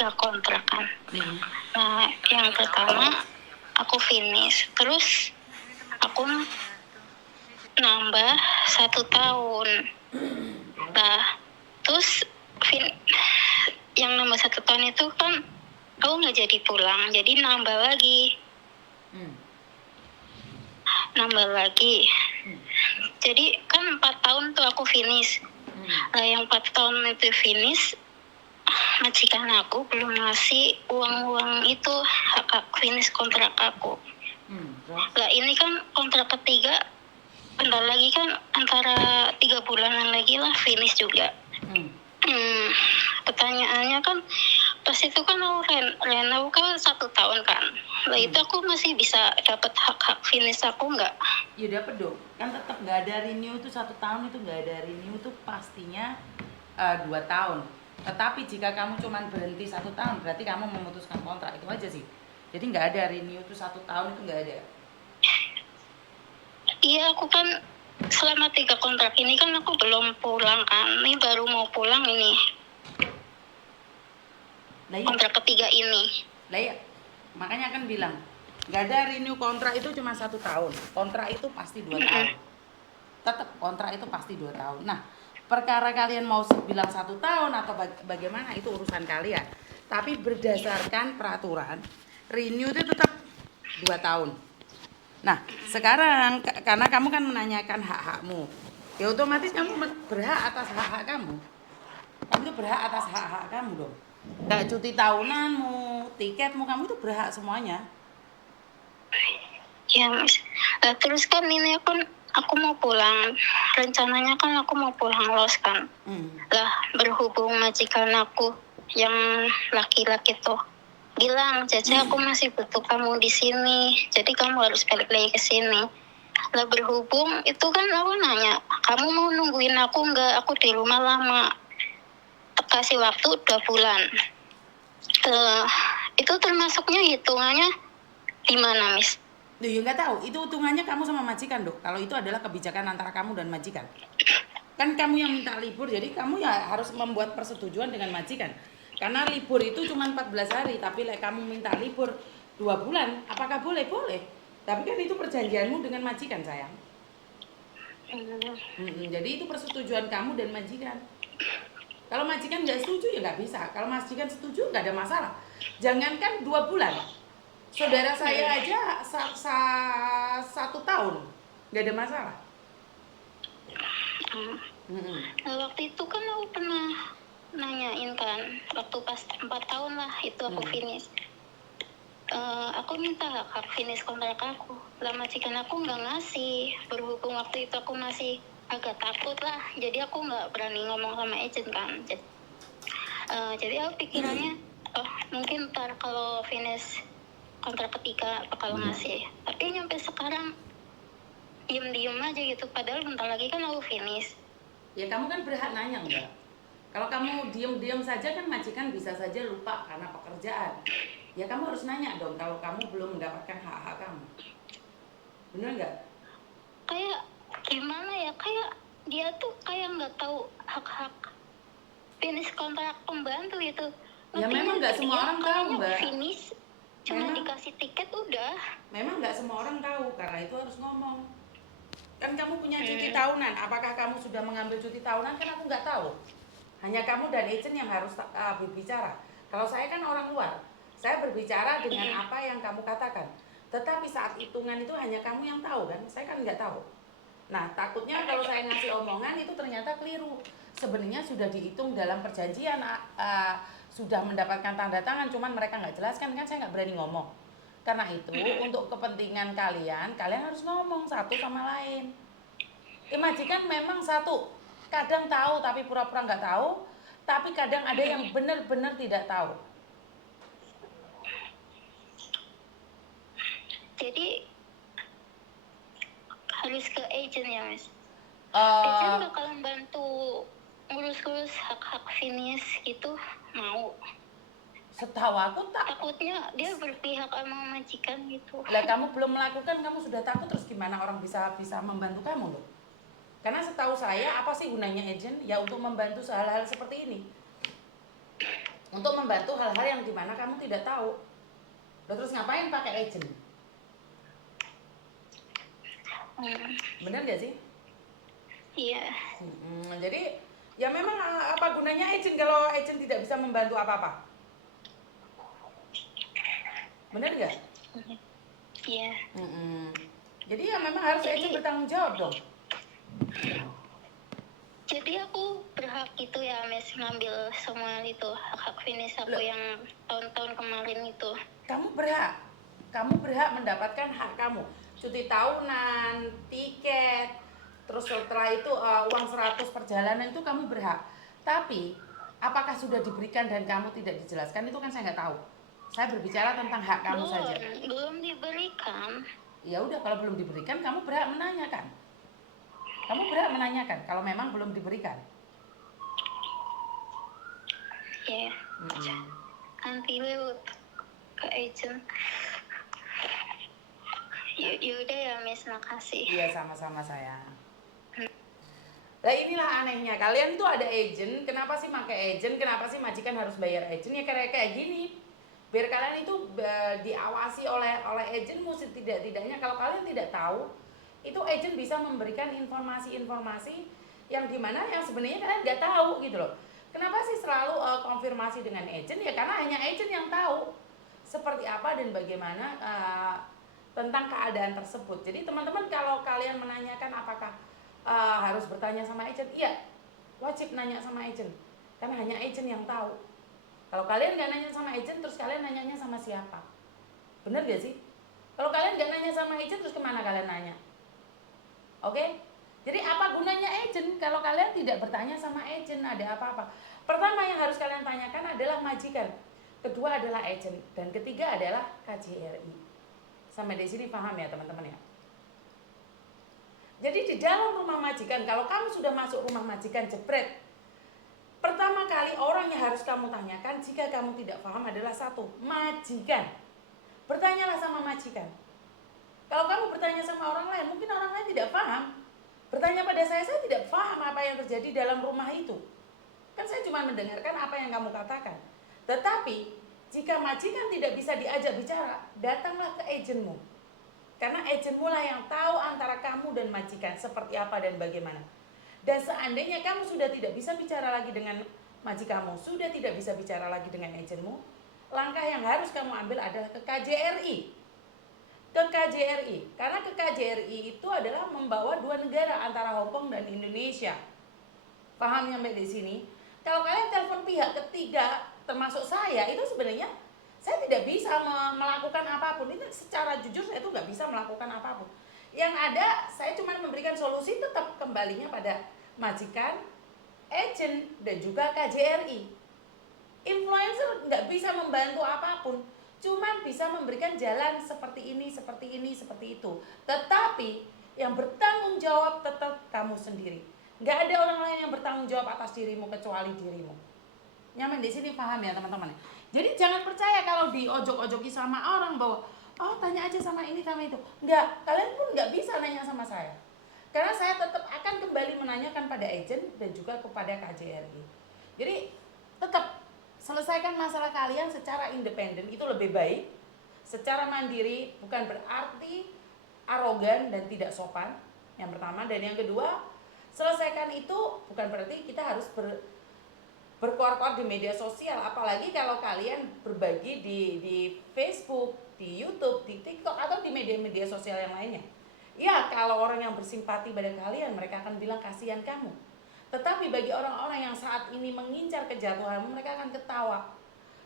3 kontrak kan. Hmm. Nah, yang pertama aku finish, terus aku nambah 1 tahun. Nah, terus yang nambah 1 tahun itu kan aku nggak jadi pulang, jadi nambah lagi. Nambah lagi. Jadi kan 4 tahun tuh aku finish. Nah, yang 4 tahun itu finish, majikan aku belum ngasih uang itu hak finish kontrak aku. Lah ini kan kontrak ketiga, bentar lagi kan antara 3 bulanan lagi lah finish juga. Pertanyaannya kan pas itu kan aku renov kan 1 tahun kan. Lah itu aku masih bisa dapat hak finish aku nggak? Ya dapat dong, kan tetap nggak ada renew tuh 1 tahun, itu nggak ada renew tuh pastinya 2 tahun. Tetapi jika kamu cuman berhenti 1 tahun, berarti kamu memutuskan kontrak, itu aja sih. Jadi nggak ada renew tuh 1 tahun, itu nggak ada. Iya, aku kan selama 3 kontrak ini kan aku belum pulang kan. Ini baru mau pulang ini. Kontrak ketiga ini. Lah ya, makanya kan bilang nggak ada renew kontrak itu cuma 1 tahun. Kontrak itu pasti 2 tahun. Tetap kontrak itu pasti 2 tahun. Nah, perkara kalian mau bilang 1 tahun atau bagaimana itu urusan kalian. Tapi berdasarkan peraturan, renew itu tetap 2 tahun. Nah, sekarang karena kamu kan menanyakan hak-hakmu, ya otomatis kamu berhak atas hak-hak kamu. Kamu itu berhak atas hak-hak kamu dong. Kayak cuti tahunanmu, tiketmu, kamu itu berhak semuanya. Ya, Mas. Terus kan ini aku mau pulang. Rencananya kan aku mau pulang los kan. Lah, berhubung majikan aku yang laki-laki tuh bilang, Caca aku masih butuh kamu di sini, jadi kamu harus balik lagi ke sini. Lah berhubung itu kan aku nanya, kamu mau nungguin aku nggak? Aku di rumah lama, kasih waktu 2 bulan. Itu termasuknya hitungannya di mana, Miss? Ya nggak tahu, itu hitungannya kamu sama majikan dok. Kalau itu adalah kebijakan antara kamu dan majikan. Kan kamu yang minta libur, jadi kamu ya harus membuat persetujuan dengan majikan. Karena libur itu cuma 14 hari, tapi kamu minta libur 2 bulan, apakah boleh? Boleh. Tapi kan itu perjanjianmu dengan majikan, sayang. Jadi itu persetujuan kamu dan majikan. Kalau majikan nggak setuju ya nggak bisa. Kalau majikan setuju nggak ada masalah. Jangankan 2 bulan, saudara saya aja 1 tahun nggak ada masalah. Waktu itu kan aku pernah nanyain kan, waktu pas 4 tahun lah itu aku finish. Aku minta hak finish kontrak aku. Lah majikan aku nggak ngasih. Berhubung waktu itu aku masih agak takut lah, jadi aku nggak berani ngomong sama agent kan. Jadi aku pikirannya, mungkin ntar kalau finish kontrak ketiga bakal ngasih. Tapi nyampe sekarang diem aja gitu, padahal bentar lagi kan aku finish. Ya kamu kan berhak nanya enggak? Kalau kamu diem saja kan majikan bisa saja lupa karena pekerjaan. Ya kamu harus nanya dong kalau kamu belum mendapatkan hak-hak kamu. Bener nggak? Kayak gimana ya, kayak dia tuh kayak nggak tahu hak-hak finish kontrak pembantu itu. Ya memang nggak semua orang tahu, Mbak. Finish cuma dikasih tiket udah. Memang nggak semua orang tahu, karena itu harus ngomong. Kan kamu punya cuti tahunan, apakah kamu sudah mengambil cuti tahunan? Kan aku nggak tahu. Hanya kamu dan agent yang harus berbicara. Kalau saya kan orang luar, saya berbicara dengan apa yang kamu katakan. Tetapi saat hitungan itu hanya kamu yang tahu kan, saya kan nggak tahu. Nah takutnya kalau saya ngasih omongan itu ternyata keliru. Sebenarnya sudah dihitung dalam perjanjian, sudah mendapatkan tanda tangan, cuman mereka nggak jelaskan kan, saya nggak berani ngomong. Karena itu untuk kepentingan kalian harus ngomong satu sama lain. Majikan memang satu, kadang tahu tapi pura-pura nggak tahu, tapi kadang ada yang benar-benar tidak tahu. Jadi harus ke agent ya, Mas? Agent bakalan bantu ngurus-ngurus hak-hak finish gitu, mau? Setahu aku takutnya dia berpihak sama majikan gitu. Lah kamu belum melakukan, kamu sudah takut, terus gimana orang bisa membantu kamu loh? Karena setahu saya apa sih gunanya agent? Ya untuk membantu hal-hal seperti ini. untuk membantu hal-hal yang dimana kamu tidak tahu. Loh, terus ngapain pakai agent? Bener gak sih? Iya. Jadi ya memang apa gunanya agent kalau agent tidak bisa membantu apa-apa? Bener gak? Iya. Jadi ya memang harus agent bertanggung jawab dong. Jadi aku berhak itu ya, Mes, ngambil semua itu hak finish aku yang tahun-tahun kemarin itu. Kamu berhak mendapatkan hak kamu, cuti tahunan, tiket, terus setelah itu uang 100 perjalanan itu kamu berhak. Tapi apakah sudah diberikan dan kamu tidak dijelaskan, itu kan saya nggak tahu. Saya berbicara tentang hak kamu saja. Belum diberikan. Ya udah, kalau belum diberikan kamu berhak menanyakan. Kamu berhak menanyakan kalau memang belum diberikan. Ya. Nanti lewat ke agent. Yaudah ya, Miss, makasih. Iya, sama-sama sayang. Nah inilah anehnya, kalian tuh ada agent, kenapa sih pakai agent, kenapa sih majikan harus bayar agent? Ya kayak gini, biar kalian itu diawasi oleh agent. Tidak-tidaknya kalau kalian tidak tahu, itu agent bisa memberikan informasi-informasi yang dimana yang sebenarnya kalian nggak tahu gitu loh. Kenapa sih selalu konfirmasi dengan agent? Ya karena hanya agent yang tahu seperti apa dan bagaimana tentang keadaan tersebut. Jadi teman-teman, kalau kalian menanyakan apakah harus bertanya sama agent, iya, wajib nanya sama agent, karena hanya agent yang tahu. Kalau kalian nggak nanya sama agent, terus kalian nanyanya sama siapa? Bener gak sih? Kalau kalian nggak nanya sama agent, terus kemana kalian nanya? Oke? Jadi apa gunanya agent kalau kalian tidak bertanya sama agent ada apa-apa? Pertama yang harus kalian tanyakan adalah majikan, kedua adalah agent, dan ketiga adalah KJRI. Sampai di sini paham ya teman-teman ya? Jadi di dalam rumah majikan, kalau kamu sudah masuk rumah majikan jebret, pertama kali orang yang harus kamu tanyakan jika kamu tidak paham adalah satu, majikan. Bertanyalah sama majikan. Kalau kamu bertanya sama orang lain, mungkin orang lain tidak paham. Bertanya pada saya tidak paham apa yang terjadi dalam rumah itu. Kan saya cuma mendengarkan apa yang kamu katakan. Tetapi jika majikan tidak bisa diajak bicara, datanglah ke agentmu. Karena agentmu lah yang tahu antara kamu dan majikan seperti apa dan bagaimana. Dan seandainya kamu sudah tidak bisa bicara lagi dengan majikanmu, sudah tidak bisa bicara lagi dengan agentmu, langkah yang harus kamu ambil adalah ke KJRI. Ke KJRI, karena ke KJRI itu adalah membawa dua negara antara Hong Kong dan Indonesia. Paham sampai di sini? Kalau kalian telepon pihak ketiga, termasuk saya, itu sebenarnya saya tidak bisa melakukan apapun. Itu secara jujur saya itu nggak bisa melakukan apapun. Yang ada saya cuma memberikan solusi, tetap kembalinya pada majikan, agent, dan juga KJRI. Influencer nggak bisa membantu apapun, cuma bisa memberikan jalan seperti ini, seperti itu. Tetapi yang bertanggung jawab tetap kamu sendiri. Nggak ada orang lain yang bertanggung jawab atas dirimu kecuali dirimu. Nyaman di sini paham ya teman-teman? Jadi jangan percaya kalau diojok-ojoki sama orang bahwa oh tanya aja sama ini sama itu. Nggak, kalian pun nggak bisa nanya sama saya. Karena saya tetap akan kembali menanyakan pada agent dan juga kepada KJRI. Jadi tetap selesaikan masalah kalian secara independen, itu lebih baik. Secara mandiri, bukan berarti arogan dan tidak sopan, yang pertama. Dan yang kedua, selesaikan itu bukan berarti kita harus berkuar-kuar di media sosial. Apalagi kalau kalian berbagi di Facebook, di YouTube, di TikTok, atau di media-media sosial yang lainnya. Ya, kalau orang yang bersimpati pada kalian, mereka akan bilang kasihan kamu. Tetapi bagi orang-orang yang saat ini mengincar kejatuhanmu, mereka akan ketawa.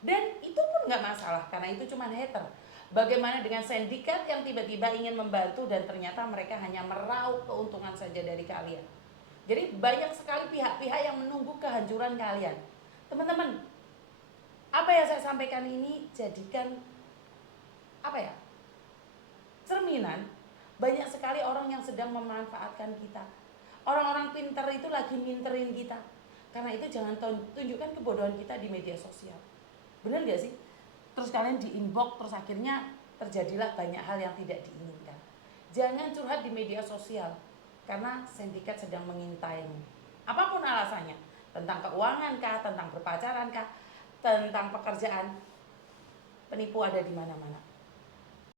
Dan itu pun nggak masalah, karena itu cuma hater. Bagaimana dengan sindikat yang tiba-tiba ingin membantu dan ternyata mereka hanya meraup keuntungan saja dari kalian. Jadi banyak sekali pihak-pihak yang menunggu kehancuran kalian. Teman-teman, apa yang saya sampaikan ini jadikan cerminan. Banyak sekali orang yang sedang memanfaatkan kita. Orang-orang pinter itu lagi minterin kita. Karena itu jangan tunjukkan kebodohan kita di media sosial. Benar gak sih? Terus kalian di inbox, terus akhirnya terjadilah banyak hal yang tidak diinginkan. Jangan curhat di media sosial, karena sindikat sedang mengintaimu. Apapun alasannya, tentang keuangan kah, tentang berpacaran kah, tentang pekerjaan, penipu ada di mana-mana.